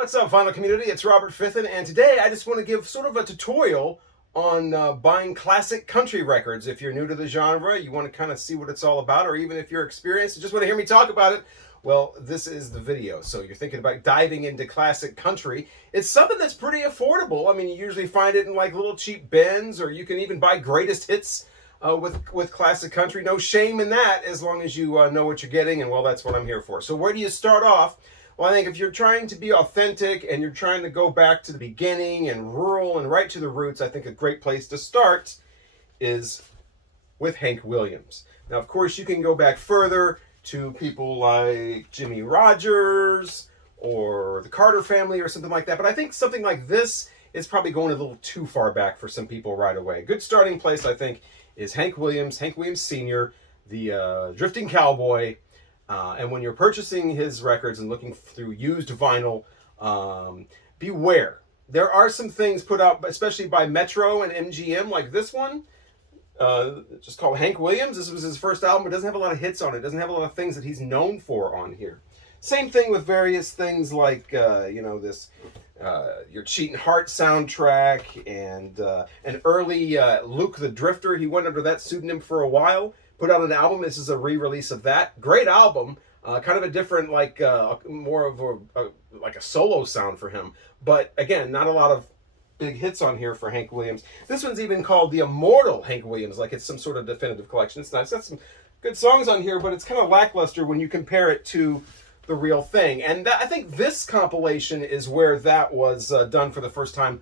What's up, vinyl community? It's Robert Fithen, and today I just want to give sort of a tutorial on buying classic country records. If you're new to the genre, you want to kind of see what it's all about, or even if you're experienced and just want to hear me talk about it, well, this is the video. So you're thinking about diving into classic country. It's something that's pretty affordable. I mean, you usually find it in like little cheap bins, or you can even buy greatest hits with classic country. No shame in that, as long as you know what you're getting, and well, that's what I'm here for. So where do you start off? Well, I think if you're trying to be authentic and you're trying to go back to the beginning and rural and right to the roots, I think a great place to start is with Hank Williams. Now, of course, you can go back further to people like Jimmy Rogers or the Carter family or something like that, but I think something like this is probably going a little too far back for some people right away. A good starting place, I think, is Hank Williams Sr., the Drifting Cowboy. And when you're purchasing his records and looking through used vinyl, beware. There are some things put out, especially by Metro and MGM, like this one, just called Hank Williams. This was his first album. It doesn't have a lot of hits on it. It doesn't have a lot of things that he's known for on here. Same thing with various things like, this Your Cheatin' Heart soundtrack and an early Luke the Drifter. He went under that pseudonym for a while. Put out an album. This is a re-release of that. Great album. Kind of a different, more of a solo sound for him. But again, not a lot of big hits on here for Hank Williams. This one's even called The Immortal Hank Williams, like it's some sort of definitive collection. It's nice. Got some good songs on here, but it's kind of lackluster when you compare it to the real thing. And I think this compilation is where that was done for the first time,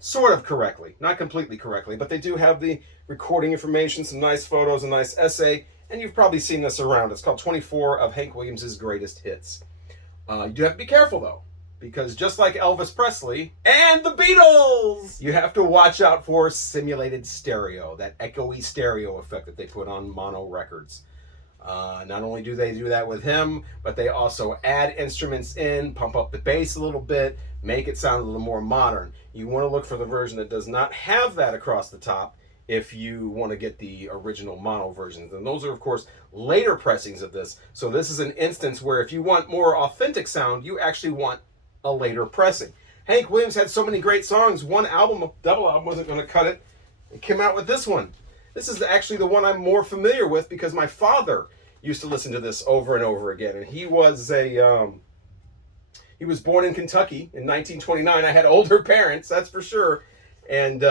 sort of correctly. Not completely correctly, but they do have the recording information, some nice photos, a nice essay, and you've probably seen this around. It's called 24 of Hank Williams' Greatest Hits. You do have to be careful, though, because just like Elvis Presley and the Beatles, you have to watch out for simulated stereo, that echoey stereo effect that they put on mono records. Not only do they do that with him, but they also add instruments in, pump up the bass a little bit, make it sound a little more modern. You want to look for the version that does not have that across the top if you want to get the original mono versions. And those are, of course, later pressings of this. So this is an instance where if you want more authentic sound, you actually want a later pressing. Hank Williams had so many great songs. One album, a double album, wasn't going to cut it. It came out with this one. This is actually the one I'm more familiar with because my father used to listen to this over and over again. And he was he was born in Kentucky in 1929. I had older parents, that's for sure. And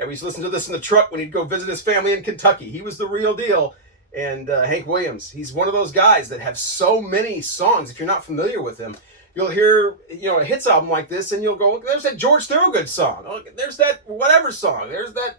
we used to listen to this in the truck when he'd go visit his family in Kentucky. He was the real deal. And Hank Williams, he's one of those guys that have so many songs. If you're not familiar with him, you'll hear a hits album like this, and you'll go, "There's that George Thorogood song. Oh, there's that whatever song. There's that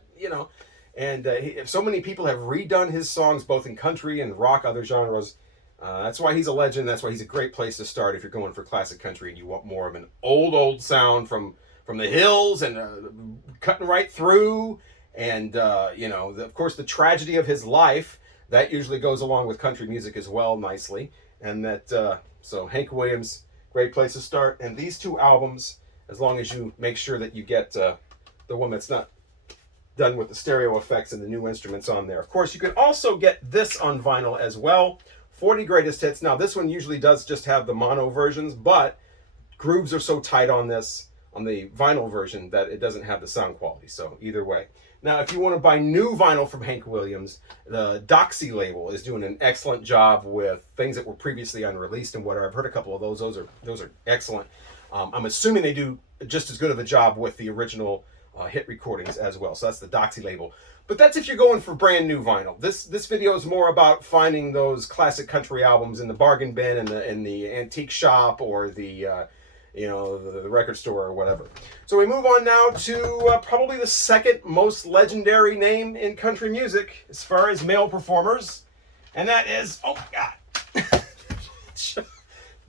And so many people have redone his songs both in country and rock, other genres. That's why he's a legend. That's why he's a great place to start if you're going for classic country and you want more of an old sound from the hills and cutting right through. And, of course, the tragedy of his life, that usually goes along with country music as well nicely. And so Hank Williams, great place to start. And these two albums, as long as you make sure that you get the one that's not done with the stereo effects and the new instruments on there. Of course, you can also get this on vinyl as well. 40 Greatest Hits. Now, this one usually does just have the mono versions, but grooves are so tight on this, on the vinyl version, that it doesn't have the sound quality. So either way. Now, if you want to buy new vinyl from Hank Williams, the Doxy label is doing an excellent job with things that were previously unreleased and whatever. I've heard a couple of those. Those are excellent. I'm assuming they do just as good of a job with the original hit recordings as well. So that's the Doxy label. But that's if you're going for brand new vinyl. This video is more about finding those classic country albums in the bargain bin, in the antique shop, or the record store or whatever. So we move on now to probably the second most legendary name in country music as far as male performers, and that is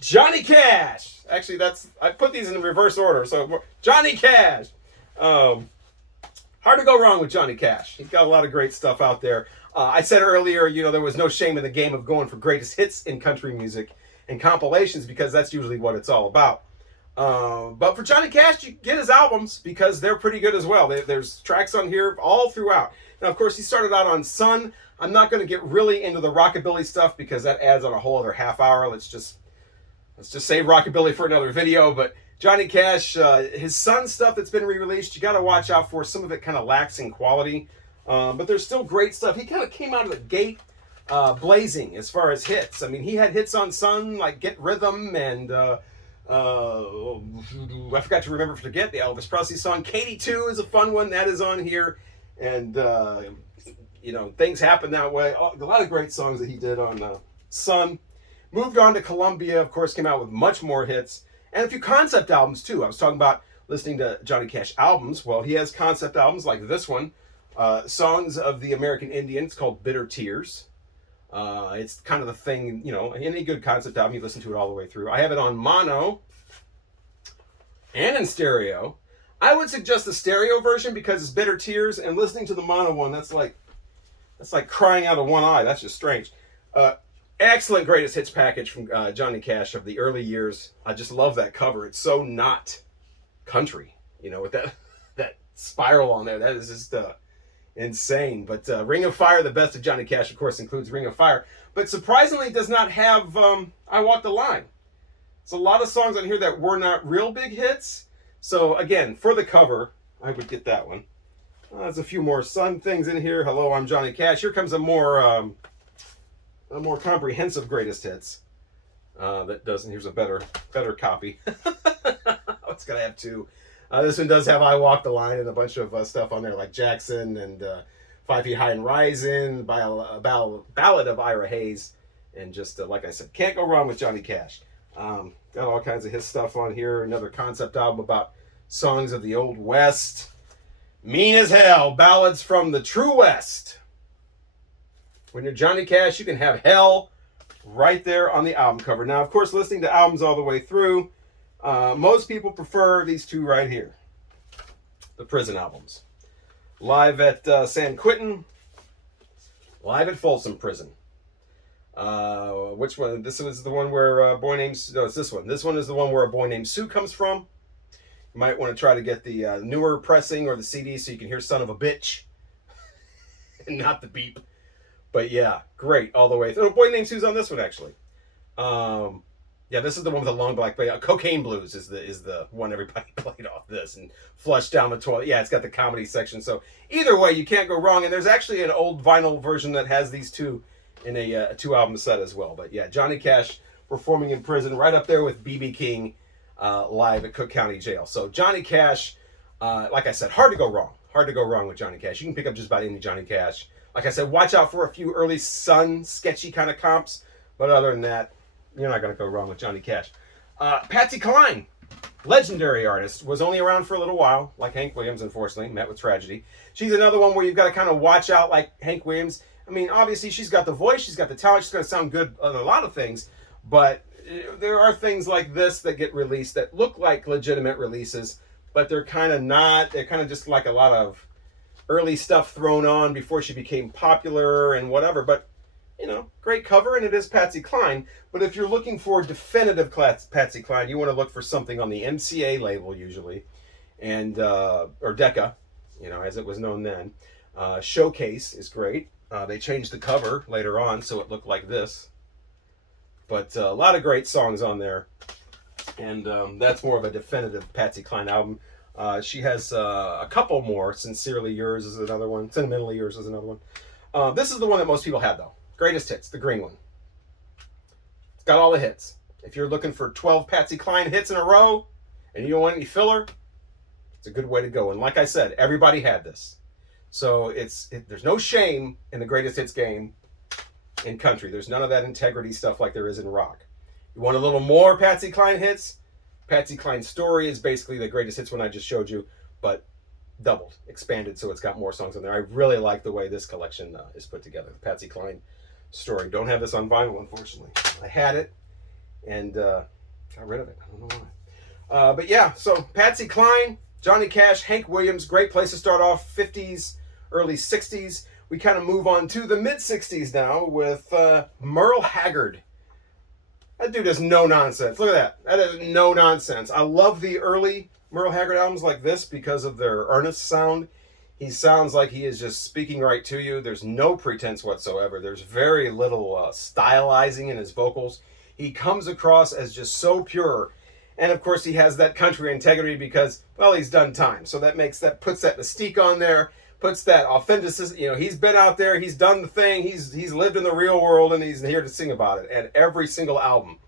Johnny Cash. Actually, I put these in reverse order. So Johnny Cash. Hard to go wrong with Johnny Cash. He's got a lot of great stuff out there. I said earlier, there was no shame in the game of going for greatest hits in country music and compilations, because that's usually what it's all about. But for Johnny Cash, you get his albums because they're pretty good as well. There's tracks on here all throughout. Now, of course, he started out on Sun. I'm not going to get really into the rockabilly stuff because that adds on a whole other half hour. Let's just let's just save Rockabilly for another video, but Johnny Cash, his son stuff that's been re-released, you got to watch out for. Some of it kind of lacks in quality, but there's still great stuff. He kind of came out of the gate blazing as far as hits. I mean, he had hits on Son, like Get Rhythm, and I forgot to forget the Elvis Presley song. Katie 2 is a fun one. That is on here. And, you know, Things Happen That Way. A lot of great songs that he did on Son. Moved on to Columbia, of course, came out with much more hits. And a few concept albums, too. I was talking about listening to Johnny Cash albums. Well, he has concept albums like this one. Songs of the American Indian. It's called Bitter Tears. It's kind of the thing, you know, any good concept album, you listen to it all the way through. I have it on mono and in stereo. I would suggest the stereo version because it's Bitter Tears, and listening to the mono one, that's like crying out of one eye. That's just strange. Excellent greatest hits package from Johnny Cash of the early years. I just love that cover. It's so not country, you know, with that spiral on there. That is just insane. But Ring of Fire, the best of Johnny Cash, of course, includes Ring of Fire. But surprisingly, does not have I Walk the Line. It's a lot of songs on here that were not real big hits. So again, for the cover, I would get that one. There's a few more Sun things in here. Hello, I'm Johnny Cash. Here comes a more comprehensive greatest hits. That doesn't. Here's a better copy. It's gotta have two. This one does have I Walk the Line and a bunch of stuff on there like Jackson and 5 Feet High and Rising, Ballad of Ira Hayes, and just like I said, can't go wrong with Johnny Cash. Got all kinds of his stuff on here. Another concept album about songs of the Old West. Mean as Hell, ballads from the True West. When you're Johnny Cash, you can have hell right there on the album cover. Now, of course, listening to albums all the way through, most people prefer these two right here. The Prison albums. Live at San Quentin. Live at Folsom Prison. Which one? This was the one where a boy named... No, it's this one. This one is the one where a boy named Sue comes from. You might want to try to get the newer pressing or the CD so you can hear Son of a Bitch. And not the beep. But yeah, great all the way through. A boy named Sue's on this one, actually. Yeah, this is the one with the long black play. Cocaine Blues is the one everybody played off this and flushed down the toilet. Yeah, it's got the comedy section. So either way, you can't go wrong. And there's actually an old vinyl version that has these two in a two-album set as well. But yeah, Johnny Cash performing in prison right up there with B.B. King live at Cook County Jail. So Johnny Cash, like I said, hard to go wrong. Hard to go wrong with Johnny Cash. You can pick up just about any Johnny Cash. Like I said, watch out for a few early Sun sketchy kind of comps. But other than that, you're not going to go wrong with Johnny Cash. Patsy Cline, legendary artist, was only around for a little while, like Hank Williams, unfortunately, met with tragedy. She's another one where you've got to kind of watch out like Hank Williams. I mean, obviously, she's got the voice, she's got the talent, she's going to sound good on a lot of things, but there are things like this that get released that look like legitimate releases, but they're kind of not. They're kind of just like a lot of early stuff thrown on before she became popular and whatever, but you know, great cover, and it is Patsy Cline. But if you're looking for definitive Patsy Cline, you want to look for something on the MCA label usually, and or Decca, you know, as it was known then. Showcase is great. They changed the cover later on, so it looked like this. But a lot of great songs on there, and that's more of a definitive Patsy Cline album. She has a couple more. Sincerely Yours is another one. Sentimentally Yours is another one. This is the one that most people have, though. Greatest Hits, the green one. It's got all the hits. If you're looking for 12 Patsy Cline hits in a row and you don't want any filler, it's a good way to go. And like I said, everybody had this. So there's no shame in the greatest hits game in country. There's none of that integrity stuff like there is in rock. You want a little more Patsy Cline hits? Patsy Cline's Story is basically the greatest hits one I just showed you, but doubled, expanded, so it's got more songs on there. I really like the way this collection is put together. The Patsy Cline Story. Don't have this on vinyl, unfortunately. I had it and got rid of it. I don't know why. But yeah, so Patsy Cline, Johnny Cash, Hank Williams, great place to start off. 50s, early 60s. We kind of move on to the mid-60s now with Merle Haggard. That dude is no nonsense. Look at that. That is no nonsense. I love the early Merle Haggard albums like this because of their earnest sound. He sounds like he is just speaking right to you. There's no pretense whatsoever. There's very little stylizing in his vocals. he comes across as just so pure. And of course, he has that country integrity because, well, he's done time. So puts that mystique on there, puts that authenticity. He's been out there, he's done the thing, he's lived in the real world, and he's here to sing about it. And every single album,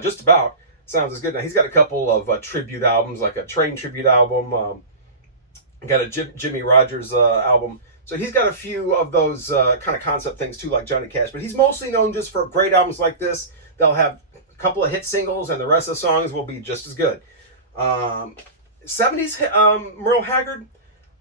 just about, sounds as good. Now, he's got a couple of tribute albums, like a Train tribute album, got a Jimmy Rogers album. So he's got a few of those kind of concept things too, like Johnny Cash. But he's mostly known just for great albums like this. They'll have a couple of hit singles, and the rest of the songs will be just as good. 70s Merle Haggard,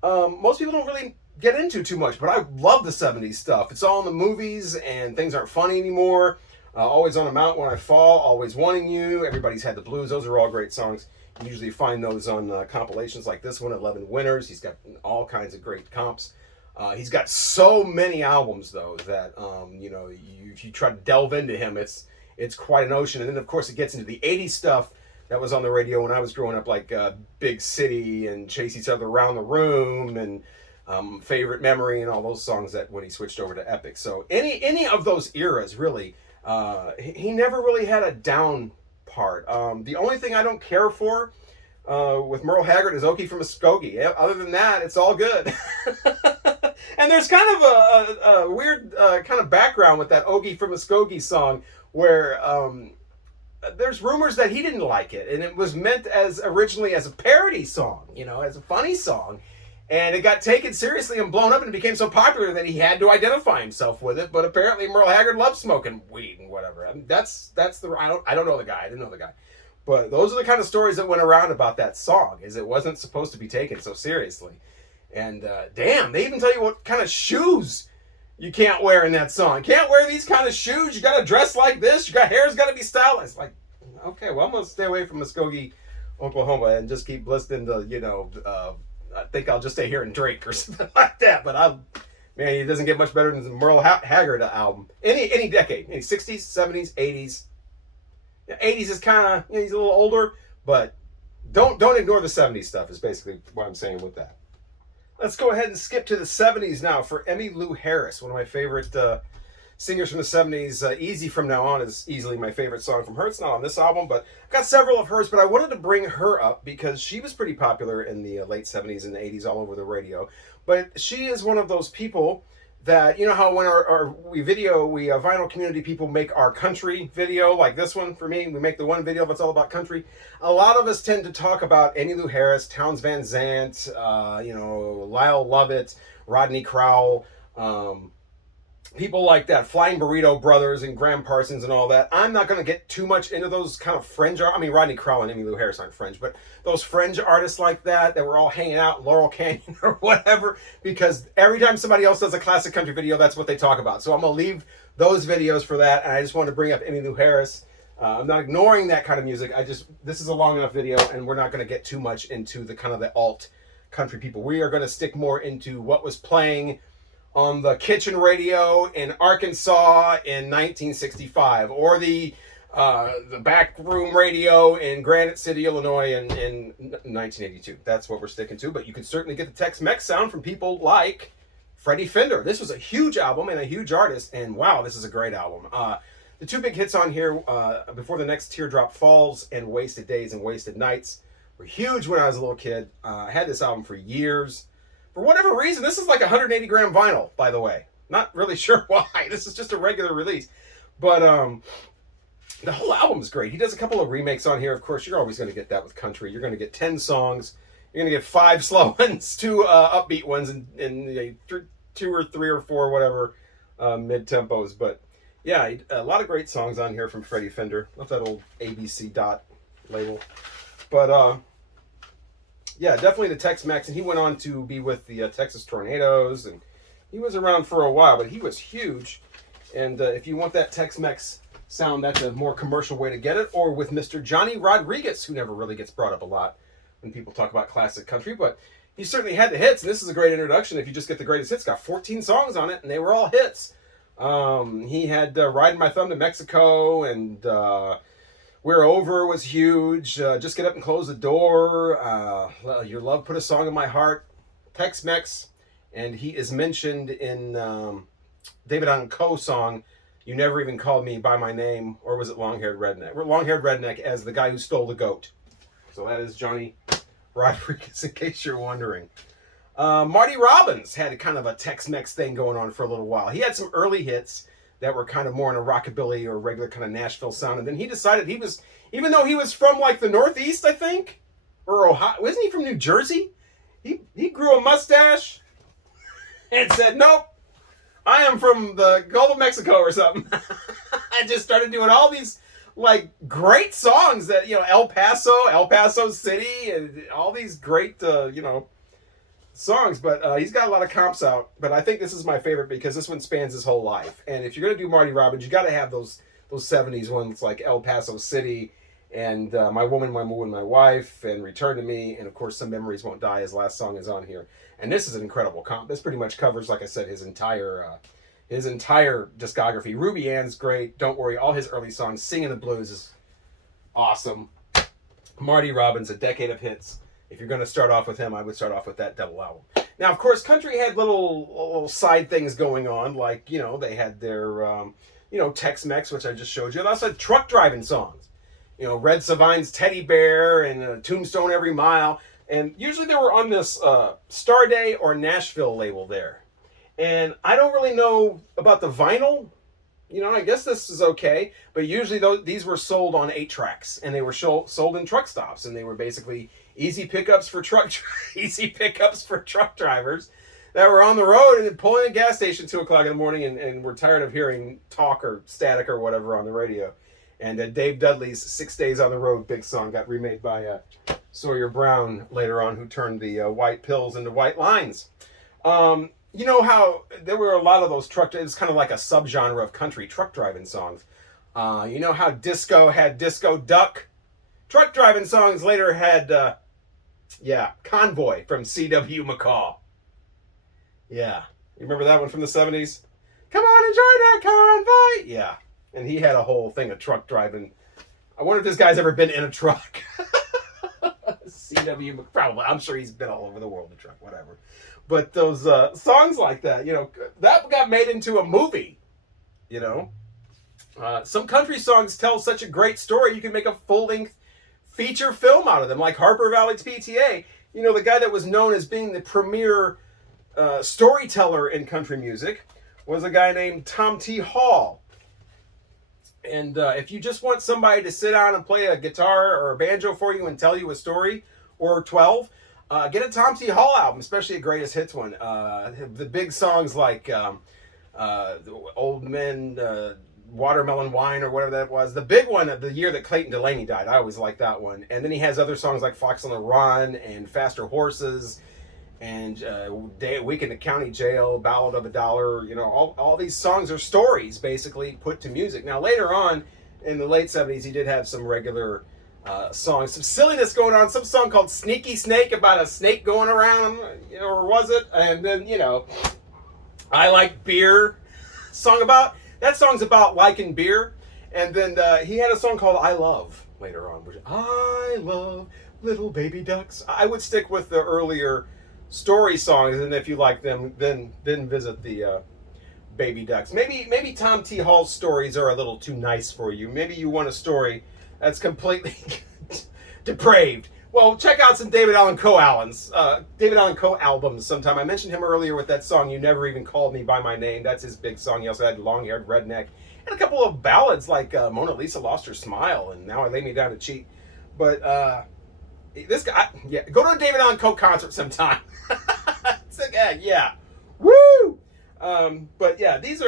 most people don't really get into too much, but I love the 70s stuff. It's all in the movies, and things aren't funny anymore. Always on a Mount When I Fall, Always Wanting You, Everybody's Had the Blues. Those are all great songs. You usually find those on compilations like this one, 11 Winners. He's got all kinds of great comps. He's got so many albums, though, that, if you try to delve into him, it's quite an ocean. And then, of course, it gets into the 80s stuff that was on the radio when I was growing up, like Big City and Chase Each Other Around the Room and Favorite Memory and all those songs that when he switched over to Epic. So any of those eras, really, he never really had a down part. The only thing I don't care for with Merle Haggard is Okie from Muskogee. Other than that, it's all good. And there's kind of a weird kind of background with that Okie from Muskogee song where there's rumors that he didn't like it, and it was meant originally as a parody song, as a funny song, and it got taken seriously and blown up, and it became so popular that he had to identify himself with it. But apparently Merle Haggard loved smoking weed and whatever. I mean, I don't know the guy. I didn't know the guy, but those are the kind of stories that went around about that song. Is it wasn't supposed to be taken so seriously, and damn, they even tell you what kind of shoes you can't wear in that song. Can't wear these kind of shoes. You got to dress like this. Your hair's got to be stylized. Like, okay, well, I'm going to stay away from Muskogee, Oklahoma, and just keep listening to, I think I'll just stay here and drink or something like that. But man, he doesn't get much better than the Merle Haggard album. Any decade, any 60s, 70s, 80s. 80s is kind of, he's a little older, but don't ignore the 70s stuff is basically what I'm saying with that. Let's go ahead and skip to the 70s now for Emmy Lou Harris, one of my favorite singers from the 70s. Easy From Now On is easily my favorite song from her. It's not on this album, but I've got several of hers, but I wanted to bring her up because she was pretty popular in the late 70s and the 80s all over the radio. But she is one of those people that, how when we vinyl community people make our country video, like this one for me, we make the one video that's all about country. A lot of us tend to talk about Emmy Lou Harris, Townes Van Zandt, Lyle Lovett, Rodney Crowell, people like that, Flying Burrito Brothers and Graham Parsons and all that. I'm not going to get too much into those kind of fringe I mean, Rodney Crowell and Emmy Lou Harris aren't fringe, but those fringe artists like that were all hanging out in Laurel Canyon or whatever, because every time somebody else does a classic country video, that's what they talk about. So I'm going to leave those videos for that, and I just wanted to bring up Emmy Lou Harris. I'm not ignoring that kind of music. This is a long enough video, and we're not going to get too much into the kind of the alt country people. We are going to stick more into what was playing on the kitchen radio in Arkansas in 1965, or the back room radio in Granite City, Illinois in 1982. That's what we're sticking to, but you can certainly get the Tex-Mex sound from people like Freddy Fender. This was a huge album and a huge artist, and wow, this is a great album. The two big hits on here, Before the Next Teardrop Falls and Wasted Days and Wasted Nights, were huge when I was a little kid. I had this album for years. For whatever reason, this is like 180 gram vinyl, by the way. Not really sure why. This is just a regular release. But the whole album is great. He does a couple of remakes on here. Of course, you're always going to get that with country. You're going to get 10 songs. You're going to get 5 slow ones, 2 upbeat ones, and 2 or 3 or 4, whatever, mid-tempos. But yeah, a lot of great songs on here from Freddy Fender. Love that old ABC dot label. But yeah, definitely the Tex-Mex, and he went on to be with the Texas Tornadoes, and he was around for a while, but he was huge. And if you want that Tex-Mex sound, that's a more commercial way to get it, or with Mr. Johnny Rodriguez, who never really gets brought up a lot when people talk about classic country, but he certainly had the hits, and this is a great introduction if you just get the greatest hits. Got 14 songs on it, and they were all hits. He had Riding My Thumb to Mexico, and We're Over was huge. Just Get Up and Close the Door. Your Love Put a Song in My Heart. Tex-Mex. And he is mentioned in David Allan Coe's song, You Never Even Called Me by My Name, or was it Long-Haired Redneck? Long-Haired Redneck as the guy who stole the goat. So that is Johnny Rodriguez, in case you're wondering. Marty Robbins had kind of a Tex-Mex thing going on for a little while. He had some early hits that were kind of more in a rockabilly or regular kind of Nashville sound, and then he decided he was, even though he was from like the Northeast, I think, or Ohio, wasn't he from New Jersey? He grew a mustache and said, nope, I am from the Gulf of Mexico or something. I just started doing all these like great songs that, you know, El Paso City, and all these great, songs. But he's got a lot of comps out. But I think this is my favorite because this one spans his whole life. And if you're going to do Marty Robbins, you got to have those 70s ones like El Paso City and My Woman, My Moo, and My Wife, and Return to Me, and of course Some Memories Won't Die. His last song is on here. And this is an incredible comp. This pretty much covers, like I said, his entire discography. Ruby Ann's great. Don't Worry. All his early songs. Singing the Blues is awesome. Marty Robbins, a decade of hits. If you're going to start off with him, I would start off with that double album. Now, of course, country had little side things going on. Like, you know, they had their, Tex-Mex, which I just showed you. They also had truck driving songs. You know, Red Savine's Teddy Bear and Tombstone Every Mile. And usually they were on this Star Day or Nashville label there. And I don't really know about the vinyl. You know, I guess this is okay. But usually these were sold on 8-tracks. And they were sold in truck stops. And they were basically easy pickups for truck drivers that were on the road and pulling a gas station 2 o'clock in the morning and were tired of hearing talk or static or whatever on the radio. And Dave Dudley's 6 Days on the Road big song got remade by Sawyer Brown later on, who turned the white pills into white lines. You know how there were a lot of those it's kind of like a subgenre of country truck driving songs. You know how disco had Disco Duck? Truck driving songs later had, Convoy from C.W. McCall. Yeah. You remember that one from the 70s? Come on and join our convoy! Yeah. And he had a whole thing of truck driving. I wonder if this guy's ever been in a truck. C.W. Probably. I'm sure he's been all over the world in a truck, whatever. But those songs like that, you know, that got made into a movie, you know. Some country songs tell such a great story, you can make a full-length feature film out of them, like Harper Valley's PTA. You know, the guy that was known as being the premier storyteller in country music was a guy named Tom T. Hall. And if you just want somebody to sit down and play a guitar or a banjo for you and tell you a story, or 12, get a Tom T. Hall album, especially a greatest hits one. The big songs like Old Men, Watermelon Wine, or whatever that was. The big one of the year that Clayton Delaney died. I always liked that one. And then he has other songs like Fox on the Run and Faster Horses and Week in the County Jail, Ballad of a Dollar. You know, all these songs are stories basically put to music. Now later on in the late 70s, he did have some regular songs, some silliness going on, some song called Sneaky Snake about a snake going around, or was it? And then, you know, I Like Beer, that song's about liking beer. And then he had a song called I Love later on, which I love little baby ducks. I would stick with the earlier story songs, and if you like them, then visit the baby ducks. Maybe Tom T. Hall's stories are a little too nice for you. Maybe you want a story that's completely depraved. Well, check out some David Allan Coe albums sometime. I mentioned him earlier with that song, You Never Even Called Me by My Name. That's his big song. He also had Long-Haired Redneck and a couple of ballads like Mona Lisa Lost Her Smile and Now I Lay Me Down to Cheat. But this guy, go to a David Allan Coe concert sometime. Woo! But yeah, these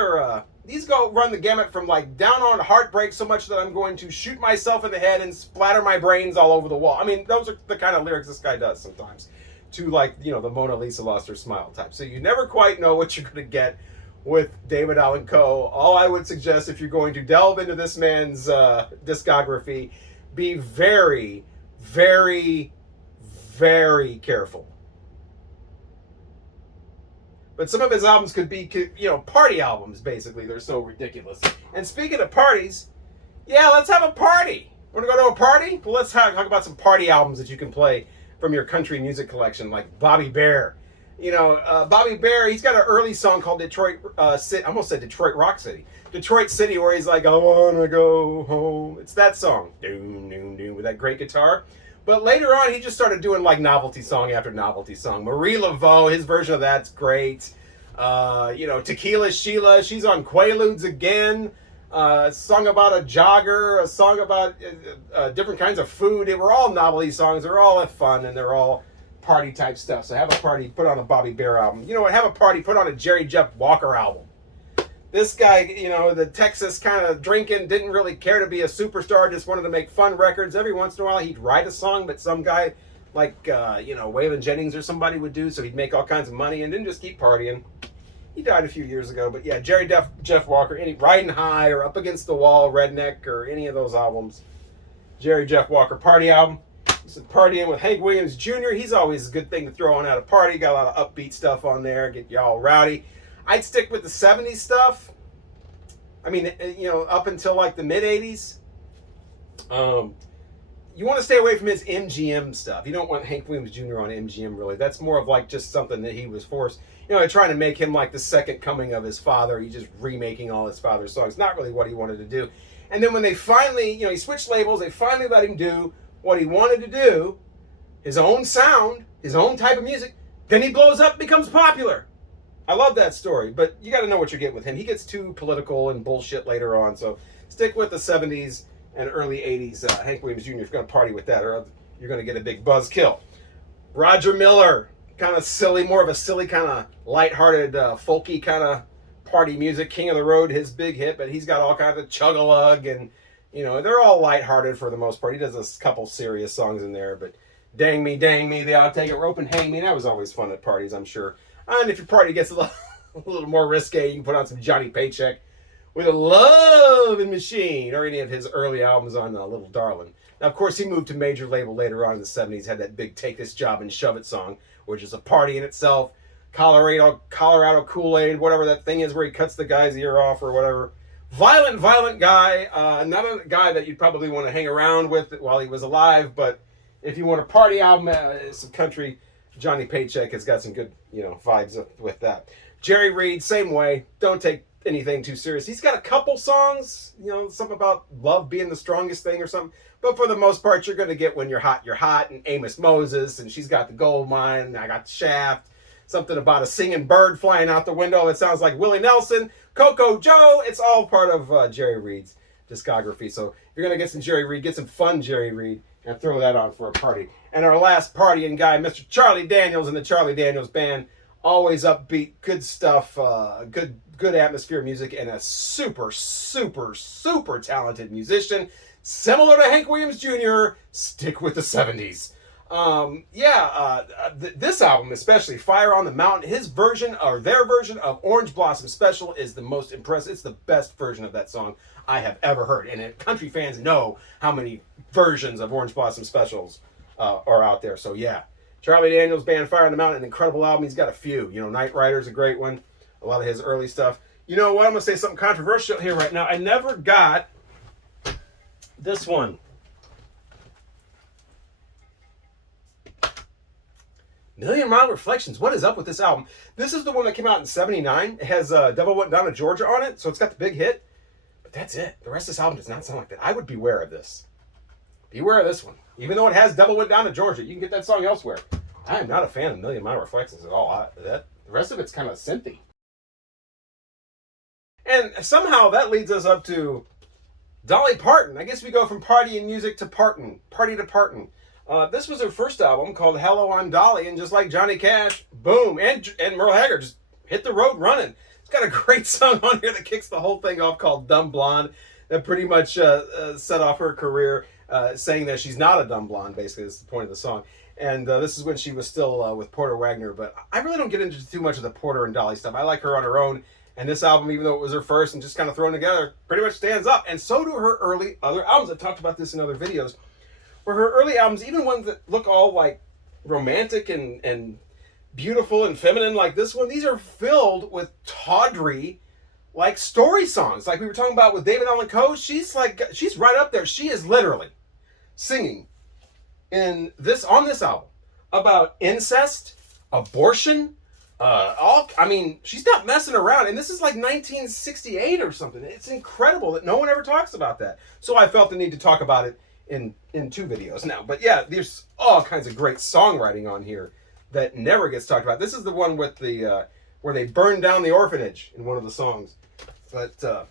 go run the gamut from like down on heartbreak so much that I'm going to shoot myself in the head and splatter my brains all over the wall. I mean, those are the kind of lyrics this guy does sometimes, to like, you know, the Mona Lisa Lost Her Smile type. So you never quite know what you're going to get with David Allan Coe. All I would suggest, if you're going to delve into this man's discography, be very, very, very careful. But some of his albums could be, you know, party albums, basically. They're so ridiculous. And speaking of parties, let's have a party. Want to go to a party? Well, let's talk about some party albums that you can play from your country music collection, like Bobby Bare. Bobby Bare, he's got an early song called Detroit City. I almost said Detroit Rock City. Detroit City, where he's like, I wanna go home. It's that song. Doom, doom, doom, with that great guitar. But later on, he just started doing like novelty song after novelty song. Marie Laveau, his version of that's great. Tequila Sheila, she's on Quaaludes again. A song about a jogger, a song about different kinds of food. They were all novelty songs. They're all fun, and they're all party type stuff. So have a party, put on a Bobby Bare album. You know what? Have a party, put on a Jerry Jeff Walker album. This guy, the Texas kind of drinking, didn't really care to be a superstar, just wanted to make fun records. Every once in a while, he'd write a song, but some guy like, Waylon Jennings or somebody would do, so he'd make all kinds of money and then just keep partying. He died a few years ago, but yeah, Jerry Jeff Walker, any Riding High or Up Against the Wall, Redneck, or any of those albums. Jerry Jeff Walker party album. He's partying with Hank Williams Jr. He's always a good thing to throw on at a party. Got a lot of upbeat stuff on there, get y'all rowdy. I'd stick with the 70s stuff. I mean, up until like the mid 80s. You want to stay away from his MGM stuff. You don't want Hank Williams Jr. on MGM, really. That's more of like just something that he was forced. Trying to make him like the second coming of his father. He's just remaking all his father's songs. Not really what he wanted to do. And then when they finally, he switched labels, they finally let him do what he wanted to do, his own sound, his own type of music. Then he blows up, becomes popular. I love that story, but you got to know what you're getting with him. He gets too political and bullshit later on, so stick with the 70s and early 80s. Hank Williams Jr. is going to party with that, or you're going to get a big buzzkill. Roger Miller, kind of silly, more of a silly kind of lighthearted, folky kind of party music. King of the Road, his big hit, but he's got all kinds of chug-a-lug, and they're all lighthearted for the most part. He does a couple serious songs in there, but dang me, they ought to take a rope and hang me. That was always fun at parties, I'm sure. And if your party gets a little more risque, you can put on some Johnny Paycheck with a Lovin' Machine, or any of his early albums on Little Darlin'. Now, of course, he moved to major label later on in the 70s, had that big Take This Job and Shove It song, which is a party in itself. Colorado Kool-Aid, whatever that thing is where he cuts the guy's ear off or whatever. Violent guy. Not a guy that you'd probably want to hang around with while he was alive, but if you want a party album, some country, Johnny Paycheck has got some good, vibes with that. Jerry Reed, same way. Don't take anything too serious. He's got a couple songs, something about love being the strongest thing or something. But for the most part, you're going to get When You're Hot, and Amos Moses, and She's Got the Gold Mine, and I Got the Shaft. Something about a singing bird flying out the window. It sounds like Willie Nelson, Coco Joe. It's all part of Jerry Reed's discography. So if you're going to get some Jerry Reed, get some fun Jerry Reed, and throw that on for a party. And our last partying guy, Mr. Charlie Daniels and the Charlie Daniels Band. Always upbeat, good stuff, good atmosphere music, and a super talented musician. Similar to Hank Williams Jr., stick with the 70s. This album, especially Fire on the Mountain, his version, or their version of Orange Blossom Special is the most impressive. It's the best version of that song I have ever heard. And country fans know how many versions of Orange Blossom Specials are out there. So yeah, Charlie Daniels Band, Fire on the Mountain, an incredible album. He's got a few. Night Rider's a great one. A lot of his early stuff. You know what? I'm going to say something controversial here right now. I never got this one. Million Mile Reflections. What is up with this album? This is the one that came out in 79. It has Devil Went Down to Georgia on it, so it's got the big hit. But that's it. The rest of this album does not sound like that. I would beware of this. Beware of this one. Even though it has Devil Went Down to Georgia, you can get that song elsewhere. I am not a fan of Million Mile Reflections at all. The rest of it's kind of synthy. And somehow that leads us up to Dolly Parton. I guess we go from party and music to party to Parton. This was her first album called Hello, I'm Dolly, and just like Johnny Cash, boom, and Merle Haggard just hit the road running. It's got a great song on here that kicks the whole thing off called Dumb Blonde that pretty much set off her career, saying that she's not a dumb blonde, basically. That's the point of the song. And this is when she was still with Porter Wagner, but I really don't get into too much of the Porter and Dolly stuff. I like her on her own, and this album, even though it was her first and just kind of thrown together, pretty much stands up. And so do her early other albums. I've talked about this in other videos, where her early albums, even ones that look all like romantic and beautiful and feminine like this one, these are filled with tawdry, like story songs. Like we were talking about with David Allan Coe, she's right up there. She is literally singing on this album about incest, abortion, I mean, she's not messing around, and this is like 1968 or something. It's incredible that no one ever talks about that. So I felt the need to talk about it in 2 videos now. But yeah, there's all kinds of great songwriting on here that never gets talked about. This is the one with the where they burn down the orphanage in one of the songs. But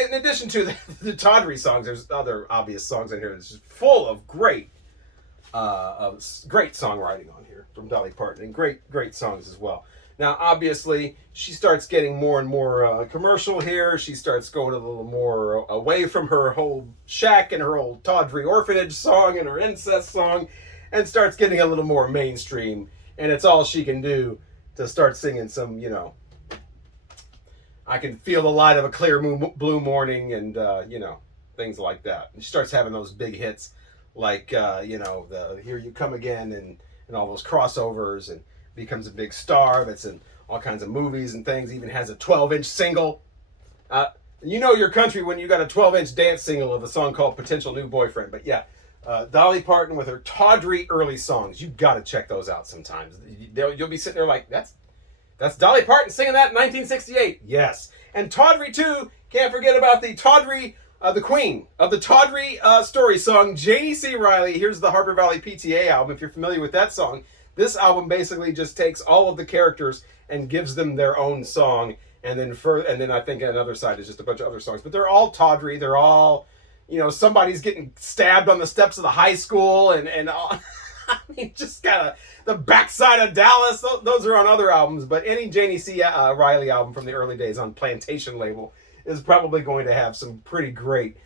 in addition to the tawdry songs, there's other obvious songs in here that's just full of great songwriting on here from Dolly Parton, and great songs as well. Now, obviously, she starts getting more and more commercial here. She starts going a little more away from her whole shack and her old tawdry orphanage song and her incest song, and starts getting a little more mainstream. And it's all she can do to start singing some, I can feel the light of a clear blue morning, and things like that. And she starts having those big hits like the Here You Come Again and all those crossovers, and becomes a big star that's in all kinds of movies and things. Even has a 12-inch single. Your country when you got a 12-inch dance single of a song called Potential New Boyfriend. But yeah, Dolly Parton with her tawdry early songs. You got to check those out sometimes. You'll be sitting there like, that's Dolly Parton singing that in 1968. Yes. And tawdry too. Can't forget about the tawdry, the queen of the tawdry story song, Janie C. Riley. Here's the Harper Valley PTA album. If you're familiar with that song, this album basically just takes all of the characters and gives them their own song. And then I think another side is just a bunch of other songs. But they're all tawdry. They're all, somebody's getting stabbed on the steps of the high school and all. I mean, just kind of the backside of Dallas. Those are on other albums, but any Janie C. Riley album from the early days on Plantation label is probably going to have some pretty great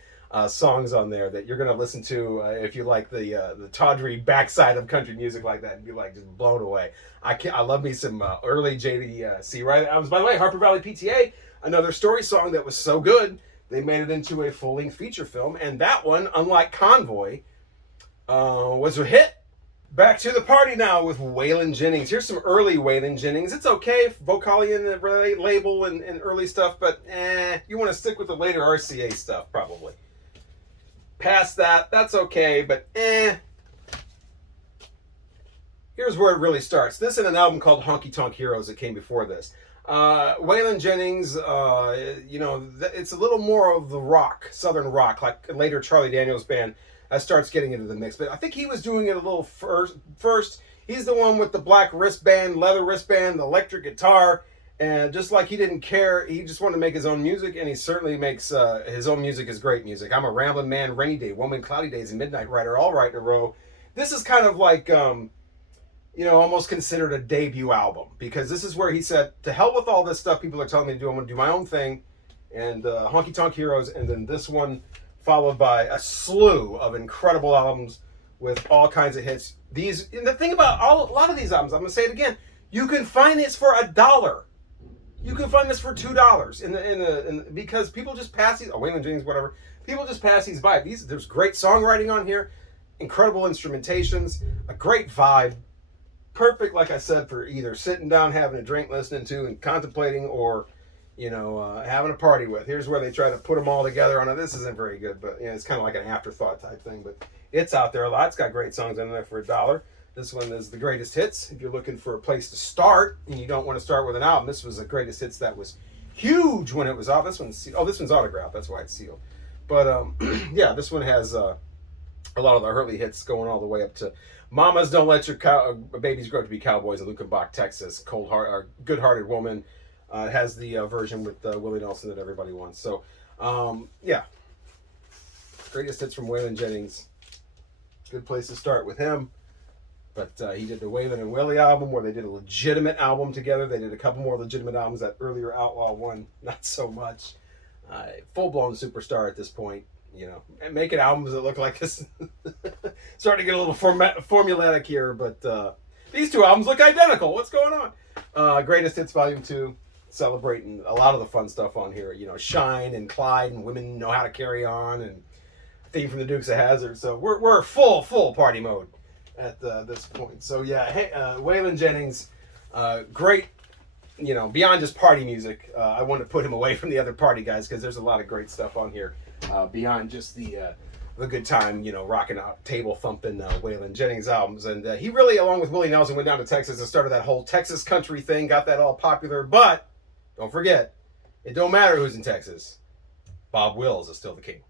songs on there that you're going to listen to if you like the tawdry backside of country music like that, and be like just blown away. I love me some early Janie C. Riley albums. By the way, Harper Valley PTA, another story song that was so good they made it into a full-length feature film, and that one, unlike Convoy, was a hit. Back to the party now with Waylon Jennings. Here's some early Waylon Jennings. It's okay, Vocalion label and early stuff, but you want to stick with the later RCA stuff, probably. Past that, that's okay, but Here's where it really starts. This and an album called Honky Tonk Heroes that came before this. Waylon Jennings, it's a little more of the rock, southern rock, like later Charlie Daniels Band. Starts getting into the mix, but I think he was doing it a little first. He's the one with the black wristband, leather wristband, the electric guitar, and just like he didn't care, he just wanted to make his own music, and he certainly makes his own music is great music. I'm a rambling man, rainy day, woman, cloudy days, and midnight rider, all right in a row. This is kind of like, almost considered a debut album, because this is where he said, to hell with all this stuff people are telling me to do, I'm going to do my own thing, and Honky Tonk Heroes, and then this one, followed by a slew of incredible albums with all kinds of hits. And the thing about a lot of these albums, I'm going to say it again, you can find this for $1. You can find this for $2 because people just pass these, Waylon Jennings, whatever, people just pass these by. There's great songwriting on here, incredible instrumentations, a great vibe, perfect, like I said, for either sitting down, having a drink, listening to, and contemplating, or having a party with. Here's where they try to put them all together on it. This isn't very good, but it's kind of like an afterthought type thing. But it's out there a lot. It's got great songs in there for $1. This one is the greatest hits. If you're looking for a place to start and you don't want to start with an album, this was the greatest hits that was huge when it was out. This one's autographed. That's why it's sealed. But yeah, this one has a lot of the early hits going all the way up to "Mamas Don't Let Your Babies Grow Up to Be Cowboys" in Lukenbach, Texas. Good-hearted woman. It has the version with Willie Nelson that everybody wants. So, yeah. Greatest hits from Waylon Jennings. Good place to start with him. But he did the Waylon and Willie album where they did a legitimate album together. They did a couple more legitimate albums. That earlier Outlaw one, not so much. Full-blown superstar at this point. And making albums that look like this. Starting to get a little formulaic here, but these two albums look identical. What's going on? Greatest Hits Volume 2. Celebrating a lot of the fun stuff on here, Shine and Clyde and Women Know How to Carry On and Theme from the Dukes of Hazzard. So we're full party mode at this point. So yeah, hey, Waylon Jennings, great, beyond just party music. I want to put him away from the other party guys because there's a lot of great stuff on here beyond just the a good time, you know, rocking out, table thumping Waylon Jennings albums. And he really, along with Willie Nelson, went down to Texas and started that whole Texas country thing, got that all popular. But don't forget, it don't matter who's in Texas. Bob Wills is still the king.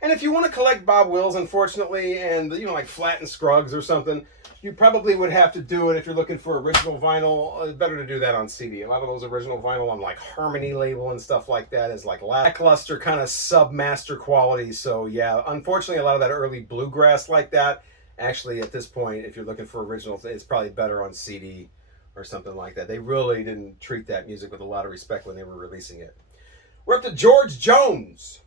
And if you want to collect Bob Wills, unfortunately, and, you know, like Flat and Scruggs or something, you probably would have to do it if you're looking for original vinyl. It's better to do that on CD. A lot of those original vinyl on like Harmony label and stuff like that is like lackluster kind of sub-master quality. So yeah, unfortunately, a lot of that early bluegrass like that, actually at this point, if you're looking for originals, it's probably better on CD or something like that. They really didn't treat that music with a lot of respect when they were releasing it. We're up to George Jones.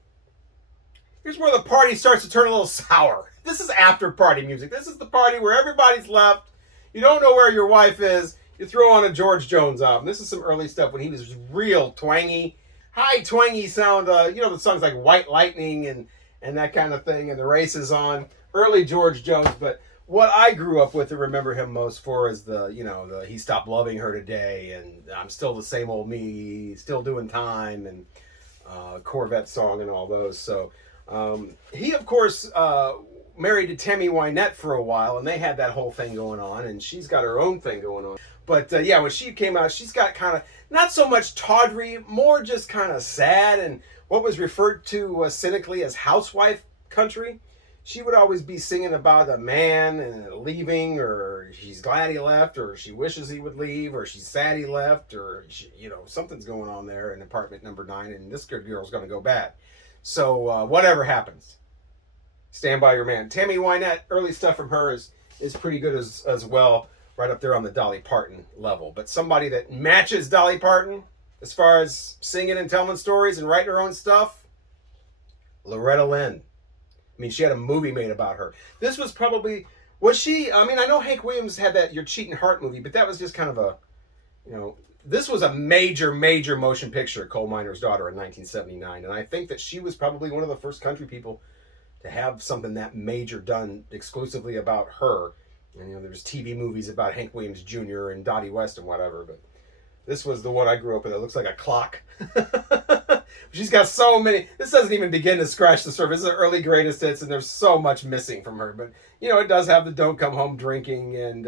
Here's where the party starts to turn a little sour. This is after party music. This is the party where everybody's left. You don't know where your wife is. You throw on a George Jones album. This is some early stuff when he was real twangy. High twangy sound. You know, the songs like White Lightning and that kind of thing. And The Race Is On. Early George Jones. But what I grew up with and remember him most for is the He Stopped Loving Her Today. And I'm Still the Same Old Me. Still Doing Time. And Corvette Song and all those. So he, of course, married to Tammy Wynette for a while, and they had that whole thing going on, and she's got her own thing going on. But yeah, when she came out, she's got kind of, not so much tawdry, more just kind of sad, and what was referred to cynically as housewife country. She would always be singing about a man and leaving, or she's glad he left, or she wishes he would leave, or she's sad he left, or she, you know, something's going on there in apartment number 9, and this good girl's going to go bad. So whatever happens, stand by your man. Tammy Wynette, early stuff from her is pretty good as well, right up there on the Dolly Parton level. But somebody that matches Dolly Parton as far as singing and telling stories and writing her own stuff, Loretta Lynn. I mean, she had a movie made about her. This was probably, was she, I mean, I know Hank Williams had that Your Cheating Heart movie, but that was just kind of a, you know, this was a major motion picture, Coal Miner's Daughter, in 1979. And I think that she was probably one of the first country people to have something that major done exclusively about her. And, you know, there's TV movies about Hank Williams Jr. and Dottie West and whatever. But this was the one I grew up with. It looks like a clock. She's got so many. This doesn't even begin to scratch the surface. This is the early greatest hits, and there's so much missing from her. But, you know, it does have the Don't Come Home Drinking and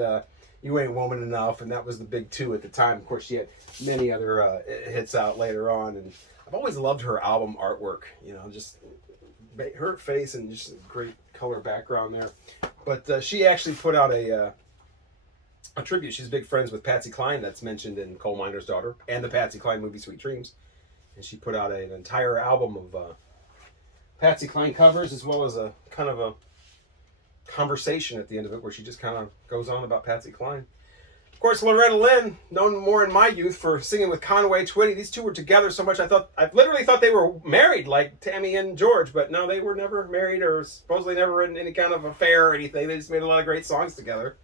You Ain't Woman Enough, and that was the big two at the time. Of course, she had many other hits out later on, and I've always loved her album artwork. You know, just her face and just a great color background there. But she actually put out a tribute. She's big friends with Patsy Cline, that's mentioned in Coal Miner's Daughter and the Patsy Cline movie Sweet Dreams. And she put out an entire album of Patsy Cline covers, as well as a kind of a conversation at the end of it where she just kind of goes on about Patsy Cline. Of course, Loretta Lynn, known more in my youth for singing with Conway Twitty. These two were together so much I literally thought they were married, like Tammy and George, but no, they were never married or supposedly never in any kind of affair or anything. They just made a lot of great songs together.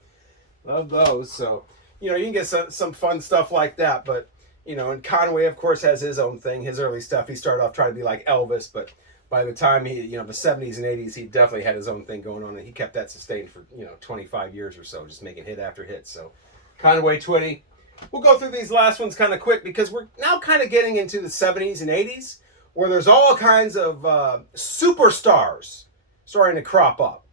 Love those. So, you know, you can get some fun stuff like that, but, you know, and Conway, of course, has his own thing, his early stuff. He started off trying to be like Elvis, but by the time he, you know, the 70s and 80s, he definitely had his own thing going on, and he kept that sustained for, you know, 25 years or so, just making hit after hit. So, Conway Twitty. We'll go through these last ones kind of quick because we're now kind of getting into the 70s and 80s where there's all kinds of superstars starting to crop up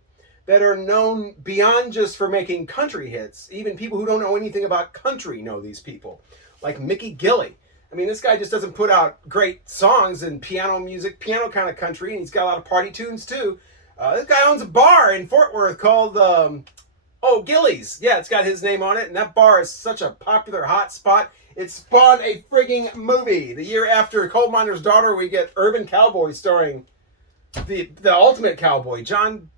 that are known beyond just for making country hits. Even people who don't know anything about country know these people, like Mickey Gilley. I mean, this guy just doesn't put out great songs and piano music, piano kind of country, and he's got a lot of party tunes too. This guy owns a bar in Fort Worth called Gilley's. Yeah, it's got his name on it, and that bar is such a popular hot spot. It spawned a frigging movie. The year after Coal Miner's Daughter, we get Urban Cowboy starring the ultimate cowboy, John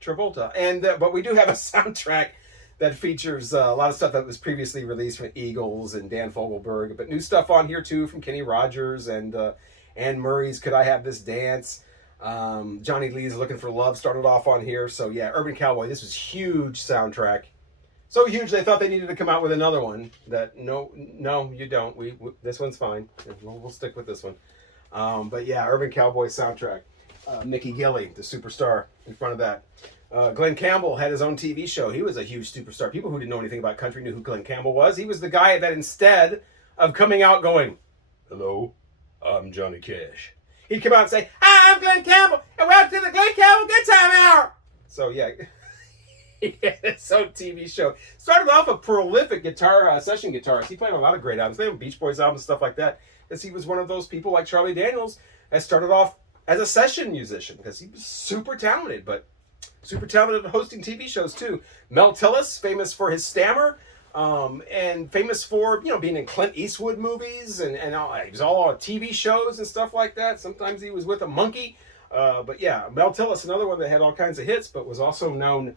Travolta. And but we do have a soundtrack that features a lot of stuff that was previously released from Eagles and Dan Fogelberg, but new stuff on here too from Kenny Rogers and Anne Murray's Could I Have This Dance. Johnny Lee's Looking for Love started off on here. So yeah, Urban Cowboy, this was huge soundtrack. So huge they thought they needed to come out with another one. That no you don't. We this one's fine. We'll stick with this one. But yeah, Urban Cowboy soundtrack. Mickey Gilley, the superstar in front of that. Glenn Campbell had his own TV show. He was a huge superstar. People who didn't know anything about country knew who Glenn Campbell was. He was the guy that instead of coming out going, "Hello, I'm Johnny Cash," he'd come out and say, "Hi, I'm Glenn Campbell, and welcome to the Glenn Campbell Good Time Hour." So yeah, he had his own TV show. Started off a prolific session guitarist. He played on a lot of great albums. They had Beach Boys albums, stuff like that. Because he was one of those people like Charlie Daniels that started off as a session musician because he was super talented, but super talented at hosting TV shows too. Mel Tillis, famous for his stammer, and famous for being in Clint Eastwood movies, and he was all on TV shows and stuff like that. Sometimes he was with a monkey, but yeah, Mel Tillis, another one that had all kinds of hits, but was also known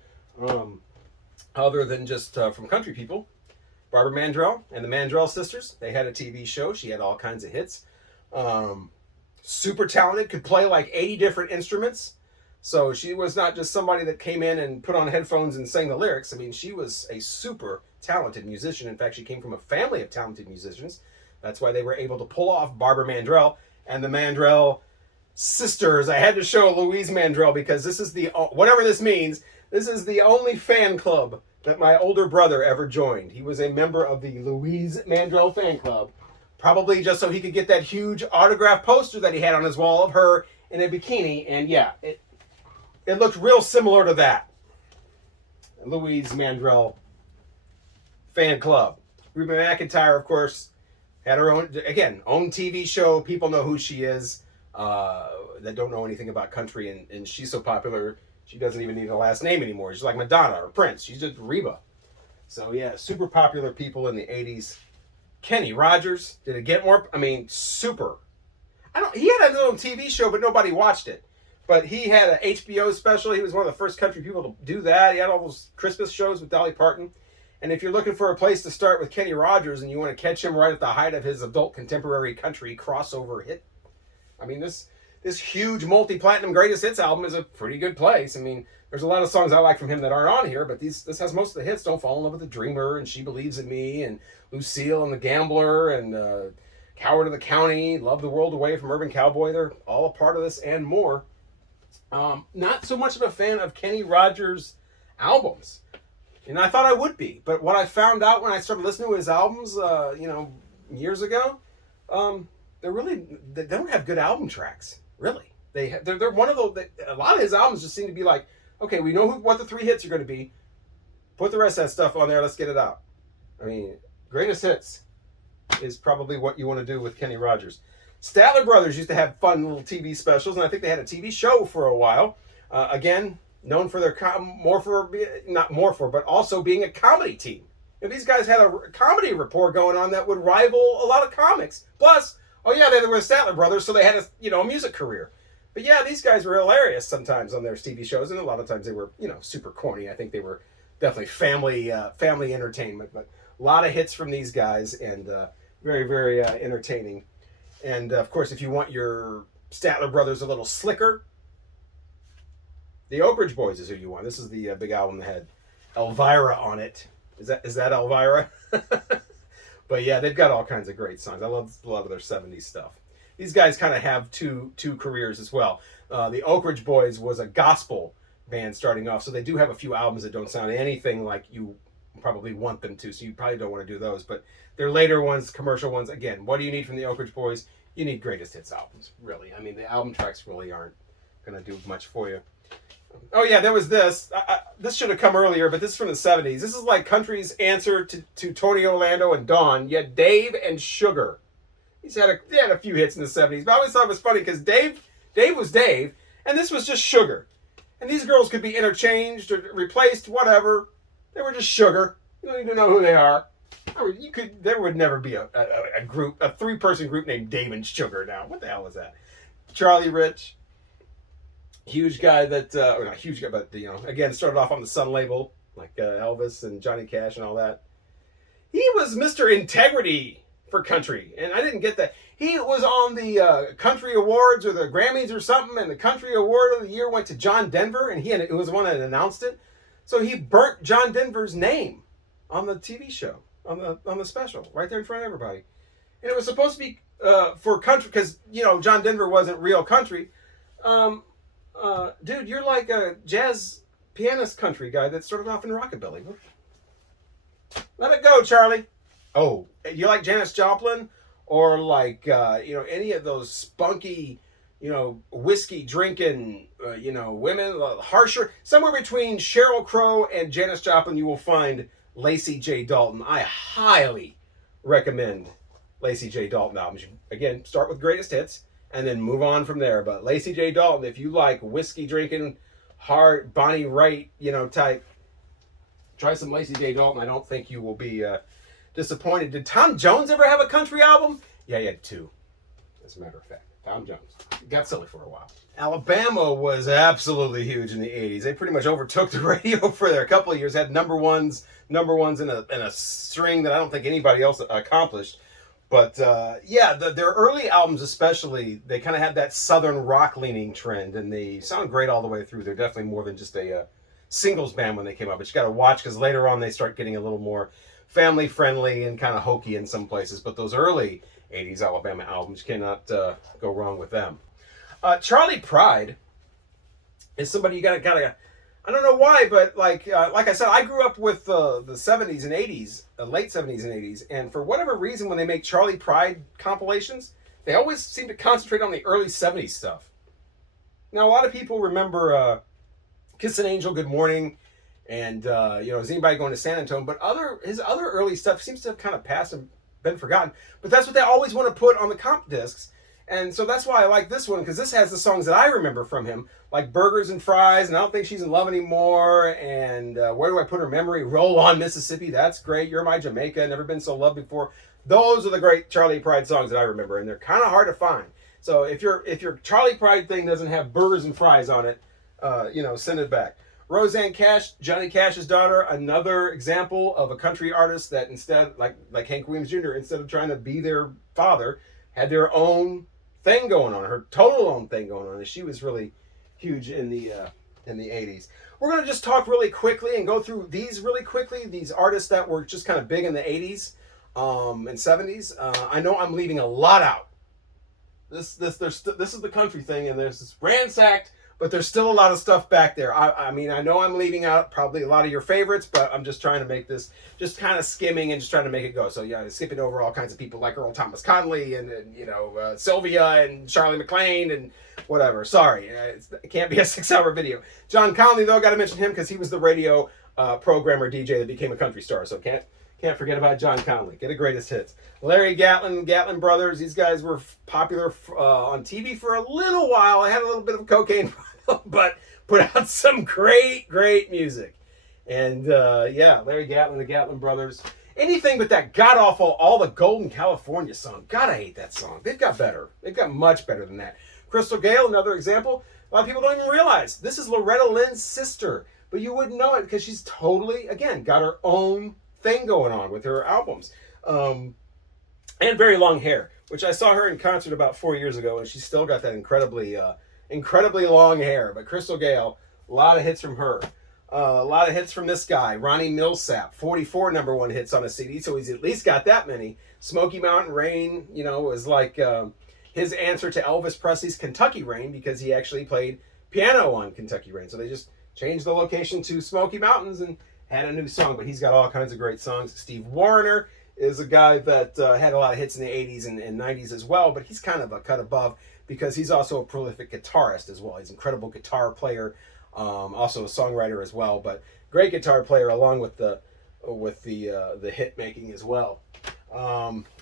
other than just from country people. Barbara Mandrell and the Mandrell sisters, they had a TV show. She had all kinds of hits. Super talented, could play like 80 different instruments. So she was not just somebody that came in and put on headphones and sang the lyrics. I mean, she was a super talented musician. In fact, she came from a family of talented musicians. That's why they were able to pull off Barbara Mandrell and the Mandrell sisters. I had to show Louise Mandrell because this is whatever this means, this is the only fan club that my older brother ever joined. He was a member of the Louise Mandrell fan club, probably just so he could get that huge autograph poster that he had on his wall of her in a bikini. And yeah, it looked real similar to that. Louise Mandrell fan club. Reba McEntire, of course, had her own TV show. People know who she is that don't know anything about country, and she's so popular she doesn't even need a last name anymore. She's like Madonna or Prince. She's just Reba. So yeah, super popular people in the 80s. Kenny Rogers, did it get more? I mean, super. He had his own TV show, but nobody watched it. But he had an HBO special. He was one of the first country people to do that. He had all those Christmas shows with Dolly Parton. And if you're looking for a place to start with Kenny Rogers and you want to catch him right at the height of his adult contemporary country crossover hit, I mean, this huge multi-platinum greatest hits album is a pretty good place. I mean, there's a lot of songs I like from him that aren't on here, but this has most of the hits. Don't Fall in Love with the Dreamer and She Believes in Me and Lucille and the Gambler and Coward of the County, Love the World Away from Urban Cowboy. They're all a part of this and more. Not so much of a fan of Kenny Rogers' albums. And I thought I would be. But what I found out when I started listening to his albums, years ago, they don't have good album tracks. Really, they're one of those. A lot of his albums just seem to be like, okay, we know what the 3 hits are going to be. Put the rest of that stuff on there. Let's get it out. I mean, greatest hits is probably what you want to do with Kenny Rogers. Statler Brothers used to have fun little TV specials, and I think they had a TV show for a while. Again, known for their but also being a comedy team. These guys had a comedy rapport going on that would rival a lot of comics. Plus, oh yeah, they were the Statler Brothers, so they had a music career. But yeah, these guys were hilarious sometimes on their TV shows, and a lot of times they were super corny. I think they were definitely family entertainment, but a lot of hits from these guys, and very, very entertaining. And of course, if you want your Statler Brothers a little slicker, the Oak Ridge Boys is who you want. This is the big album that had Elvira on it. Is that Elvira? But yeah, they've got all kinds of great songs. I love a lot of their 70s stuff. These guys kind of have two careers as well. The Oak Ridge Boys was a gospel band starting off, so they do have a few albums that don't sound anything like you probably want them to, so you probably don't want to do those. But their later ones, commercial ones, again, what do you need from the Oak Ridge Boys? You need greatest hits albums, really. I mean, the album tracks really aren't going to do much for you. Oh yeah, there was this. This should have come earlier, but this is from the 70s. This is like country's answer to Tony Orlando and Dawn. You had Dave and Sugar. They had a few hits in the 70s, but I always thought it was funny because Dave was Dave, and this was just Sugar. And these girls could be interchanged or replaced, whatever. They were just Sugar. You don't even know who they are. There would never be a 3-person group named Dave and Sugar now. What the hell was that? Charlie Rich. Huge guy or not huge guy, but again, started off on the Sun label, like Elvis and Johnny Cash and all that. He was Mr. Integrity for country, and I didn't get that. He was on the Country Awards or the Grammys or something, and the Country Award of the Year went to John Denver, and it was the one that announced it. So he burnt John Denver's name on the TV show, on the special, right there in front of everybody. And it was supposed to be for country, because John Denver wasn't real country. Dude, you're like a jazz pianist country guy that started off in rockabilly. Let it go, Charlie. Oh, you like Janis Joplin or like any of those spunky you know, whiskey drinking, you know, women, harsher, somewhere between Sheryl Crow and Janis Joplin, you will find Lacey J. Dalton. I highly recommend Lacey J. Dalton albums. Again, start with greatest hits and then move on from there. But Lacey J. Dalton, if you like whiskey drinking, hard Bonnie Raitt, you know, type, try some Lacey J. Dalton. I don't think you will be disappointed. Did Tom Jones ever have a country album? Yeah, he had two, as a matter of fact. Tom Jones. Got silly for a while. Alabama was absolutely huge in the 80s. They pretty much overtook the radio for their couple of years, had number ones in a string that I don't think anybody else accomplished. But yeah, their early albums especially, they kind of had that southern rock leaning trend, and they sound great all the way through. They're definitely more than just a singles band when they came up. But you got to watch, because later on they start getting a little more family friendly and kind of hokey in some places. But those early 80s Alabama albums, cannot go wrong with them. Charlie Pride is somebody you gotta I don't know why, but like I said, I grew up with the 70s and 80s, late 70s and 80s, and for whatever reason, when they make Charlie Pride compilations, they always seem to concentrate on the early 70s stuff. Now, a lot of people remember Kiss an Angel, Good Morning, and you know, is anybody going to San Antonio? But his other early stuff seems to have kind of passed and been forgotten. But that's what they always want to put on the comp discs. And so that's why I like this one, because this has the songs that I remember from him, like Burgers and Fries, and I Don't Think She's in Love Anymore, and Where Do I Put Her Memory? Roll On Mississippi, that's great. You're My Jamaica, Never Been So Loved Before. Those are the great Charlie Pride songs that I remember, and they're kind of hard to find. So if your Charlie Pride thing doesn't have Burgers and Fries on it, you know, send it back. Roseanne Cash, Johnny Cash's daughter, another example of a country artist that instead, like Hank Williams Jr., instead of trying to be their father, had their own thing going on, her total own thing going on. And she was really huge in the 80s. We're going to just talk really quickly and go through these really quickly, these artists that were just kind of big in the 80s and 70s. I know I'm leaving a lot out. This is the country thing, and there's this ransacked, but there's still a lot of stuff back there. I mean, I know I'm leaving out probably a lot of your favorites, but I'm just trying to make this, just kind of skimming and just trying to make it go. So yeah, skipping over all kinds of people like Earl Thomas Conley and you know, Sylvia and Charlie McLean and whatever. Sorry, it can't be a 6-hour video. John Conley, though, got to mention him because he was the radio programmer DJ that became a country star. So can't forget about John Conley. Get a greatest hits. Larry Gatlin, Gatlin Brothers. These guys were popular on TV for a little while. I had a little bit of cocaine, but put out some great music. And yeah, Larry Gatlin, the Gatlin Brothers. Anything but that god-awful All the Golden California song. God, I hate that song. They've got better. They've got much better than that. Crystal Gayle, another example. A lot of people don't even realize this is Loretta Lynn's sister. But you wouldn't know it because she's totally, again, got her own thing going on with her albums. And very long hair, which I saw her in concert about 4 years ago, and she's still got that incredibly long hair. But Crystal Gayle, a lot of hits from her. A lot of hits from this guy, Ronnie Millsap, 44 number one hits on a CD, so he's at least got that many. Smoky Mountain Rain, you know, was like his answer to Elvis Presley's Kentucky Rain, because he actually played piano on Kentucky Rain. So they just changed the location to Smoky Mountains and had a new song, but he's got all kinds of great songs. Steve Wariner is a guy that had a lot of hits in the 80s and 90s as well, but he's kind of a cut above because he's also a prolific guitarist as well. He's an incredible guitar player, also a songwriter as well, but great guitar player along with the hit making as well.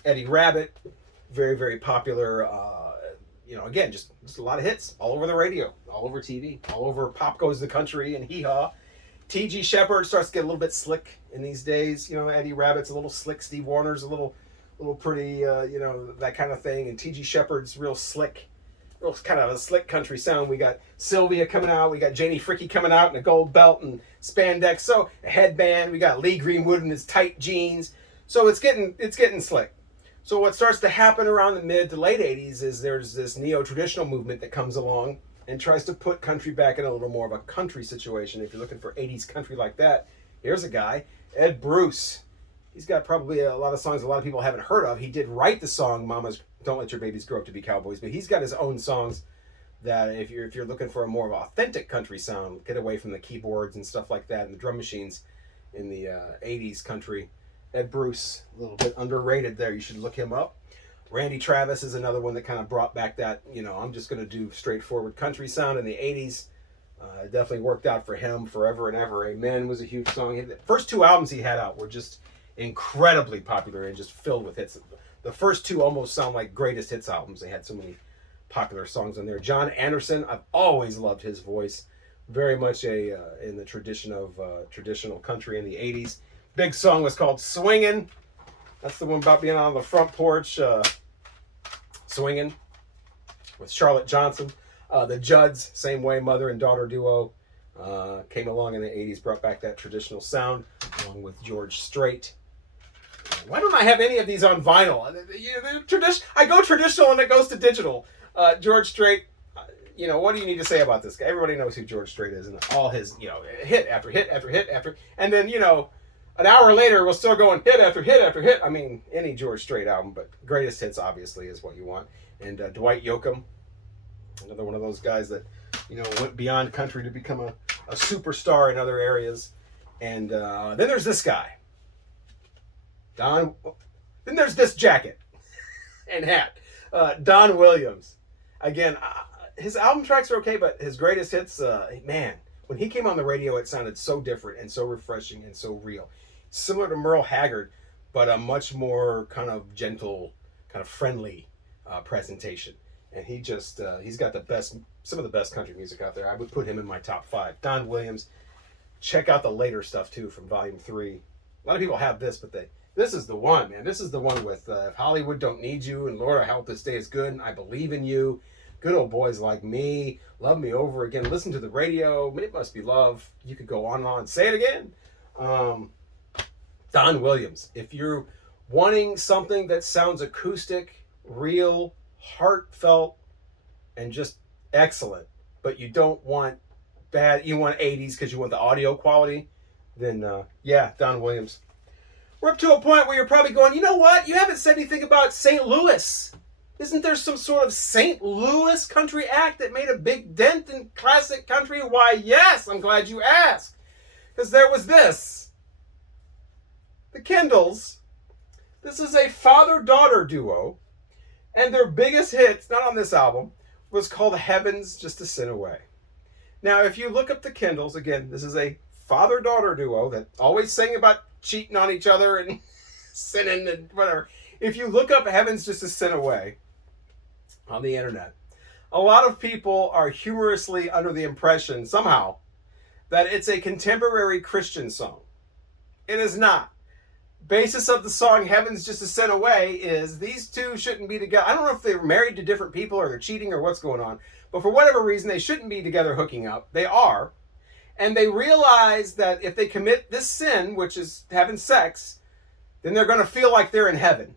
Eddie Rabbitt, very popular. You know, again, just a lot of hits all over the radio, all over TV, all over Pop Goes the Country and Hee Haw. T.G. Shepherd starts to get a little bit slick in these days. You know, Eddie Rabbitt's a little slick. Steve Warner's a little pretty, you know, that kind of thing. And T.G. Shepherd's real slick, real kind of a slick country sound. We got Sylvia coming out. We got Janie Fricke coming out in a gold belt and spandex. So a headband. We got Lee Greenwood in his tight jeans. So it's getting slick. So what starts to happen around the mid to late 80s is there's this neo-traditional movement that comes along and tries to put country back in a little more of a country situation. If you're looking for 80s country like that, here's a guy, Ed Bruce. He's got probably a lot of songs a lot of people haven't heard of. He did write the song Mama's Don't Let Your Babies Grow Up to Be Cowboys, but he's got his own songs that if you're looking for a more of an authentic country sound, get away from the keyboards and stuff like that and the drum machines in the 80s country. Ed Bruce, a little bit underrated there. You should look him up. Randy Travis is another one that kind of brought back that, I'm just going to do straightforward country sound in the 80s. It definitely worked out for him. Forever and Ever, Amen was a huge song. The first two albums he had out were just incredibly popular and just filled with hits. The first two almost sound like greatest hits albums. They had so many popular songs on there. John Anderson, I've always loved his voice. Very much in the tradition of traditional country in the 80s. Big song was called Swingin'. That's the one about being on the front porch, swinging with Charlotte Johnson. The Judds, same way, mother and daughter duo, came along in the 80s, brought back that traditional sound, along with George Strait. Why don't I have any of these on vinyl? I go traditional and it goes to digital. George Strait, what do you need to say about this guy? Everybody knows who George Strait is, and all his, hit after hit after hit after, and then, an hour later, we're still going hit after hit after hit. I mean, any George Strait album, but greatest hits, obviously, is what you want. And Dwight Yoakam, another one of those guys that, went beyond country to become a superstar in other areas. And then there's this guy. Then there's this jacket and hat. Don Williams. Again, his album tracks are okay, but his greatest hits, man, when he came on the radio, it sounded so different and so refreshing and so real. Similar to Merle Haggard, but a much more kind of gentle, kind of friendly presentation. And he's got some of the best country music out there. I would put him in my top 5. Don Williams. Check out the later stuff too from Volume 3. A lot of people have this, but this is the one, man. This is the one with If Hollywood Don't Need You and Lord, I Hope This Day Is Good and I Believe in You. Good Old Boys Like Me. Love Me Over Again. Listen to the Radio. It Must Be Love. You could go on and on. Say it again. Don Williams. If you're wanting something that sounds acoustic, real, heartfelt, and just excellent, but you don't want bad, you want 80s because you want the audio quality, then Don Williams. We're up to a point where you're probably going, you know what? You haven't said anything about St. Louis. Isn't there some sort of St. Louis country act that made a big dent in classic country? Why, yes, I'm glad you asked. Because there was this. The Kindles. This is a father-daughter duo. And their biggest hits, not on this album, was called Heaven's Just a Sin Away. Now, if you look up the Kindles, again, this is a father-daughter duo that always sang about cheating on each other and sinning and whatever. If you look up Heaven's Just a Sin Away on the internet, a lot of people are humorously under the impression, somehow, that it's a contemporary Christian song. It is not. Basis of the song Heaven's Just a Sin Away is these two shouldn't be together. I don't know if they're married to different people or they're cheating or what's going on, but for whatever reason, they shouldn't be together hooking up. They are. And they realize that if they commit this sin, which is having sex, then they're going to feel like they're in heaven.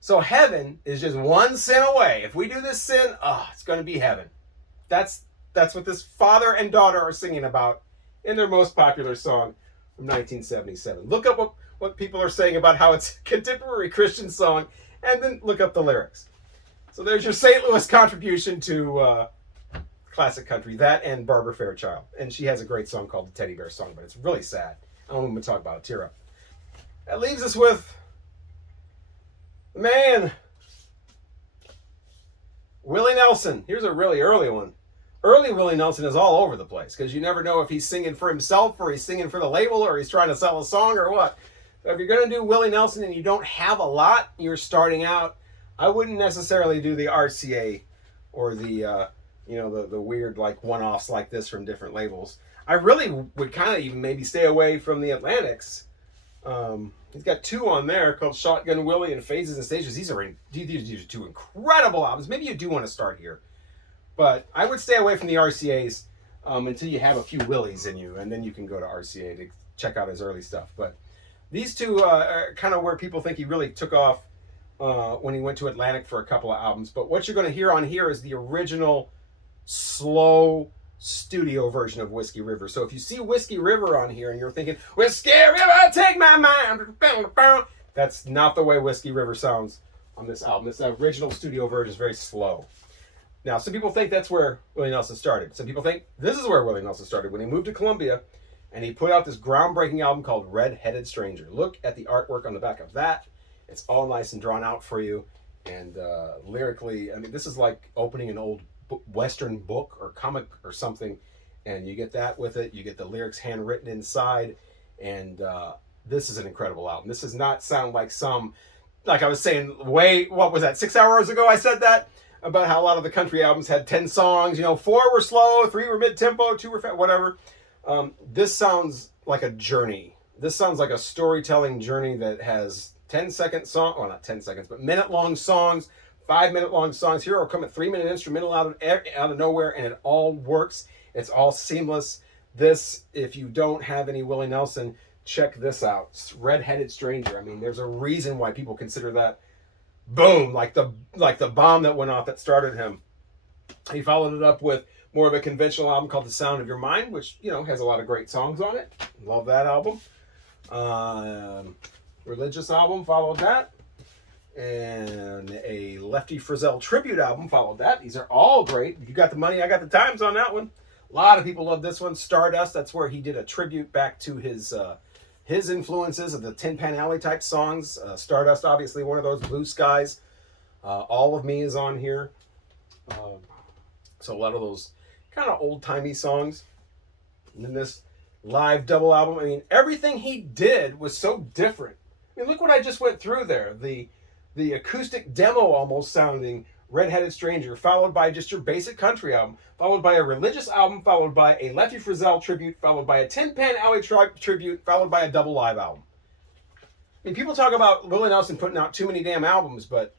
So heaven is just one sin away. If we do this sin, it's going to be heaven. That's what this father and daughter are singing about in their most popular song from 1977. Look up what people are saying about how it's a contemporary Christian song, and then look up the lyrics. So there's your St. Louis contribution to classic country. That and Barbara Fairchild. And she has a great song called the Teddy Bear Song, but it's really sad. I don't even talk about it. Tear up. That leaves us with the man, Willie Nelson. Here's a really early one. Early Willie Nelson is all over the place because you never know if he's singing for himself or he's singing for the label or he's trying to sell a song or what. So if you're going to do Willie Nelson and you don't have a lot, you're starting out, I wouldn't necessarily do the RCA or the weird like one-offs like this from different labels. I really would kind of even maybe stay away from the Atlantics. He's got 2 on there called Shotgun Willie and Phases and Stages. These are 2 incredible albums. Maybe you do want to start here. But I would stay away from the RCAs until you have a few Willies in you, and then you can go to RCA to check out his early stuff. But these 2 are kind of where people think he really took off when he went to Atlantic for a couple of albums. But what you're going to hear on here is the original slow studio version of Whiskey River. So if you see Whiskey River on here and you're thinking, Whiskey River, take my mind, that's not the way Whiskey River sounds on this album. This original studio version is very slow. Now, some people think that's where Willie Nelson started. Some people think this is where Willie Nelson started when he moved to Columbia and he put out this groundbreaking album called Red-Headed Stranger. Look at the artwork on the back of that. It's all nice and drawn out for you. And lyrically, I mean, this is like opening an old Western book or comic or something, and you get that with it. You get the lyrics handwritten inside, and this is an incredible album. This does not sound like some, like I was saying, what was that, 6 hours ago I said that? About how a lot of the country albums had 10 songs, 4 were slow, 3 were mid-tempo, 2 were whatever. This sounds like a journey. This sounds like a storytelling journey that has 10-second song, well, not 10 seconds, but minute-long songs, 5-minute-long songs. Here will come a 3-minute instrumental out of nowhere, and it all works. It's all seamless. This, if you don't have any Willie Nelson, check this out. It's Red-Headed Stranger. I mean, there's a reason why people consider that, boom, like the bomb that went off that started him. He followed it up with more of a conventional album called The Sound of Your Mind, which, has a lot of great songs on it. Love that album. Religious album followed that. And a Lefty Frizzell tribute album followed that. These are all great. You got the money, I got the times on that one. A lot of people love this one. Stardust, that's where he did a tribute back to his influences of the Tin Pan Alley type songs. Stardust, obviously one of those. Blue Skies. All of Me is on here. So a lot of those kind of old-timey songs. And then this live double album. I mean, everything he did was so different. I mean, look what I just went through there. The acoustic demo almost sounding Red-Headed Stranger, followed by just your basic country album, followed by a religious album, followed by a Leffy Frizzell tribute, followed by a Tin Pan Alley tribute, followed by a double live album. I mean, people talk about Willie Nelson putting out too many damn albums, but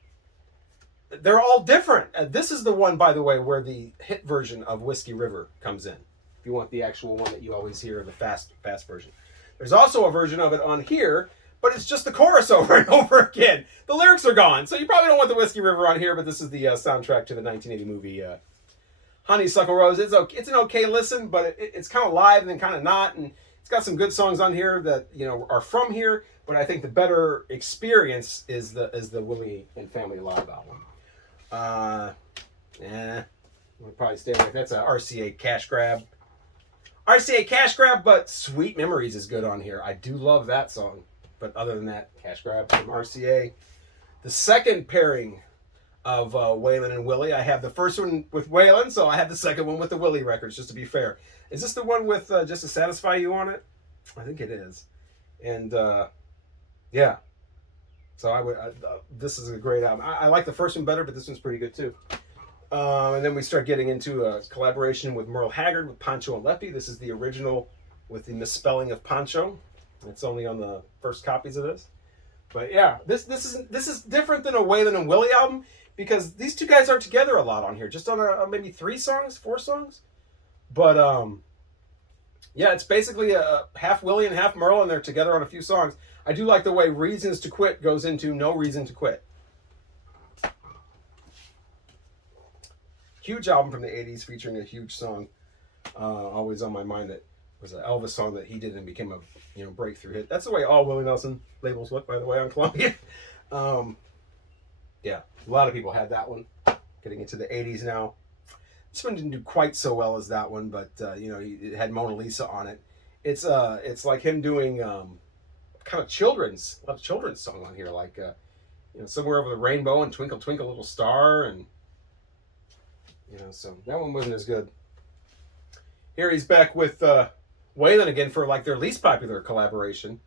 they're all different. This is the one, by the way, where the hit version of Whiskey River comes in. If you want the actual one that you always hear, the fast version. There's also a version of it on here, but it's just the chorus over and over again. The lyrics are gone, so you probably don't want the Whiskey River on here, but this is the soundtrack to the 1980 movie Honeysuckle Rose. It's an okay listen, but it's kind of live and then kind of not, and it's got some good songs on here that are from here, but I think the better experience is the Willie and Family Live album. We'll probably stay away. That's a RCA cash grab. RCA cash grab, but Sweet Memories is good on here. I do love that song. But other than that, cash grab from RCA. The second pairing of Waylon and Willie. I have the first one with Waylon, so I have the second one with the Willie records, just to be fair. Is this the one with Just to Satisfy You on it? I think it is. And, yeah. So this is a great album. I like the first one better, but this one's pretty good too. And then we start getting into a collaboration with Merle Haggard, with Pancho and Leffy. This is the original with the misspelling of Pancho. It's only on the first copies of this. But yeah, this is different than a Waylon and Willie album because these two guys aren't together a lot on here. Just on maybe 4 songs. But yeah, it's basically a half Willie and half Merle, and they're together on a few songs. I do like the way Reasons to Quit goes into No Reason to Quit. Huge album from the 80s featuring a huge song. Always on my mind that was an Elvis song that he did and became a breakthrough hit. That's the way all Willie Nelson labels look, by the way, on Columbia. Yeah, a lot of people had that one. Getting into the 80s now. This one didn't do quite so well as that one, but it had Mona Lisa on it. It's like him doing kind of a lot of children's song on here, like Somewhere Over the Rainbow and Twinkle Twinkle Little Star, and so that one wasn't as good. Here he's back with Waylon again for like their least popular collaboration.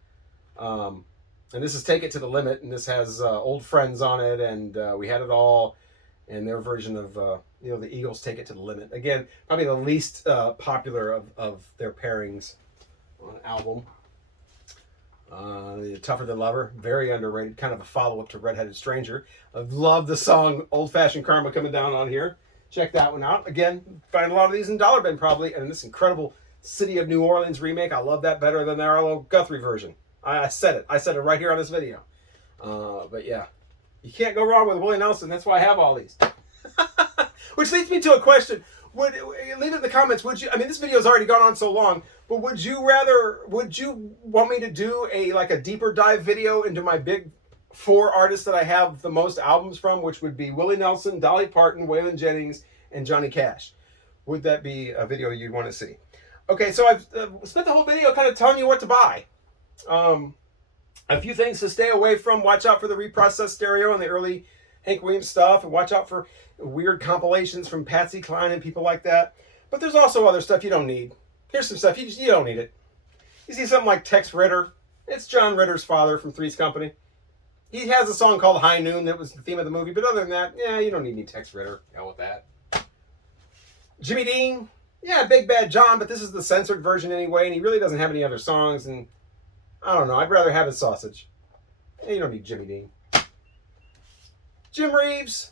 And this is Take It to the Limit, and this has Old Friends on it, and We Had It All, and their version of the Eagles' Take It to the Limit. Again, probably the least popular of their pairings on an album. Tougher Than Lover, very underrated, kind of a follow-up to Red-Headed Stranger. I love the song Old Fashioned Karma coming down on here. Check that one out. Again, find a lot of these in Dollar Bin probably, and this incredible City of New Orleans remake. I love that better than the Arlo Guthrie version. I said it. I said it right here on this video. But yeah, you can't go wrong with Willie Nelson. That's why I have all these. Which leads me to a question. Leave it in the comments. This video's already gone on so long, but would you want me to do a deeper dive video into my big 4 artists that I have the most albums from, which would be Willie Nelson, Dolly Parton, Waylon Jennings, and Johnny Cash? Would that be a video you'd want to see? Okay, so I've spent the whole video kind of telling you what to buy. A few things to stay away from. Watch out for the reprocessed stereo and the early Hank Williams stuff, and watch out for weird compilations from Patsy Cline and people like that. But there's also other stuff you don't need. Here's some stuff you don't need it. You see something like Tex Ritter. It's John Ritter's father from Three's Company. He has a song called High Noon that was the theme of the movie, but other than that, yeah, you don't need any Tex Ritter. Hell with that. Jimmy Dean, yeah, Big Bad John, but this is the censored version anyway, and he really doesn't have any other songs, and I don't know, I'd rather have his sausage. Yeah, you don't need Jimmy Dean. Jim Reeves.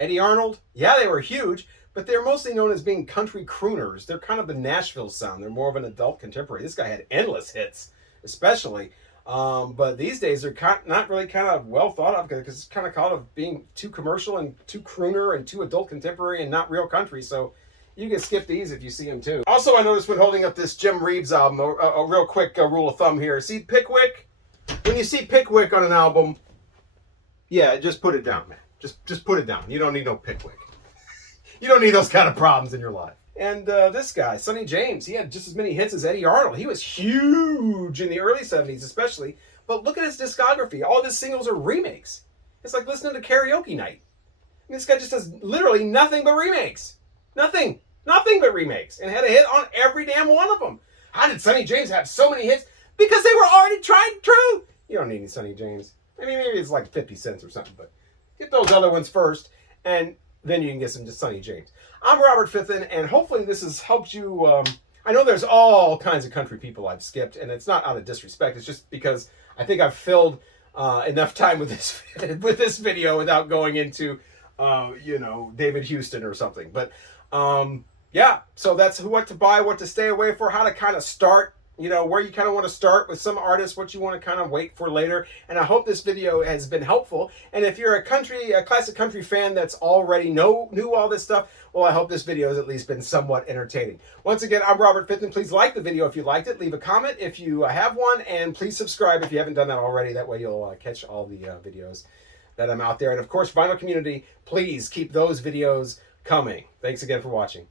Eddie Arnold, yeah, they were huge, but they're mostly known as being country crooners. They're kind of the Nashville sound. They're more of an adult contemporary. This guy had endless hits, especially. But these days they're not really kind of well thought of because it's kind of called of being too commercial and too crooner and too adult contemporary and not real country. So you can skip these if you see them too. Also, I noticed when holding up this Jim Reeves album, a real quick rule of thumb here. See Pickwick? When you see Pickwick on an album, yeah, just put it down, man. Just put it down. You don't need no Pickwick. You don't need those kind of problems in your life. And this guy, Sonny James, he had just as many hits as Eddie Arnold. He was huge in the early 70s especially. But look at his discography. All of his singles are remakes. It's like listening to karaoke night. I mean, this guy just does literally nothing but remakes. Nothing but remakes. And had a hit on every damn one of them. How did Sonny James have so many hits? Because they were already tried and true. You don't need any Sonny James. I mean, maybe it's like 50 cents or something, but get those other ones first, and then you can get some to Sonny James. I'm Robert Fithen, and hopefully this has helped you. I know there's all kinds of country people I've skipped, and it's not out of disrespect. It's just because I think I've filled enough time with this video without going into, David Houston or something. But yeah, so that's what to buy, what to stay away for, how to kind of start. Where you kind of want to start with some artists, what you want to kind of wait for later. And I hope this video has been helpful. And if you're a classic country fan that's already knew all this stuff, well, I hope this video has at least been somewhat entertaining. Once again, I'm Robert Fithen. Please like the video if you liked it. Leave a comment if you have one. And please subscribe if you haven't done that already. That way you'll catch all the videos that I'm out there. And of course, Vinyl Community, please keep those videos coming. Thanks again for watching.